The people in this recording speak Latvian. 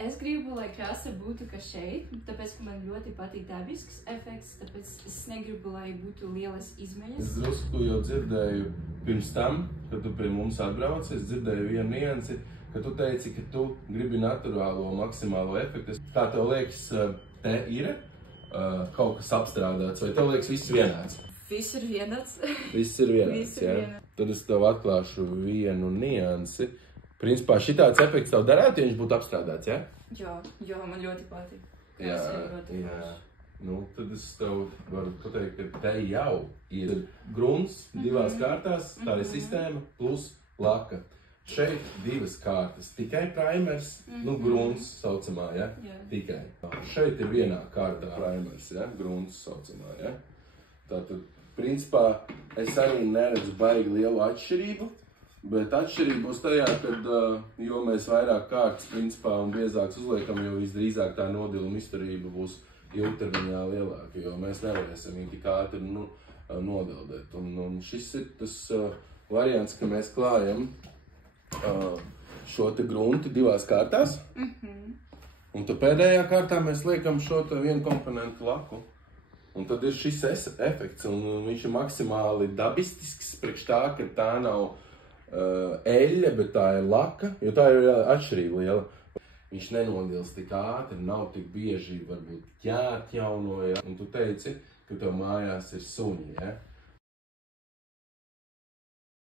Es gribu, lai krāsa būtu kā šeit, tāpēc, ka man ļoti patīk dabisks efekts, tāpēc es negribu, lai būtu lielas izmaiņas. Es drusku jau dzirdēju pirms tam, kad tu pie mums atbrauci, es dzirdēju vienu niansi, ka tu teici, ka tu gribi naturālo maksimālo efektu. Kā tev liekas, te ir kaut kas apstrādāts, vai tev liekas viss vienāds? Viss ir vienāds. Viss ir vienāds, jā? Tad es tev atklāšu vienu niansi. Principā šitāds efekts tev darētu, ja viņš būtu apstrādāts, ja? Jā, man ļoti patīk. Jā. Nu, tad es tev varu pateikt, ka te jau ir grunts divās kārtās, tā ir sistēma, plus laka. Šeit divas kārtas, tikai primers, nu, grunts saucamā, ja? Tikai. Šeit ir vienā kārtā primers, ja? Grunts saucamā, ja? Tātad, principā, es arī neredzu baigi lielu atšķirību. Bet atšķirība būs tajā, kad, jo mēs vairāk kārtas, principā, un biezāks uzliekam, jo visdrīzāk tā nodiluma izturība būs ilgtermiņā lielāka, jo mēs nevarēsim viņu tik ātri nodildēt. Un šis ir tas variants, ka mēs klājam šo te gruntu divās kārtās, un tad pēdējā kārtā mēs liekam šo te vienu komponentu laku. Un tad ir šis efekts, un viņš ir maksimāli dabistisks, priekš tā, ka tā nav eļļa, bet tā ir laka, jo tā ir atšķirība liela. Viņš nenodils tik ātri, nav tik bieži varbūt jāatjauno, ja? Un tu teici, ka tev mājās ir suņi, ja?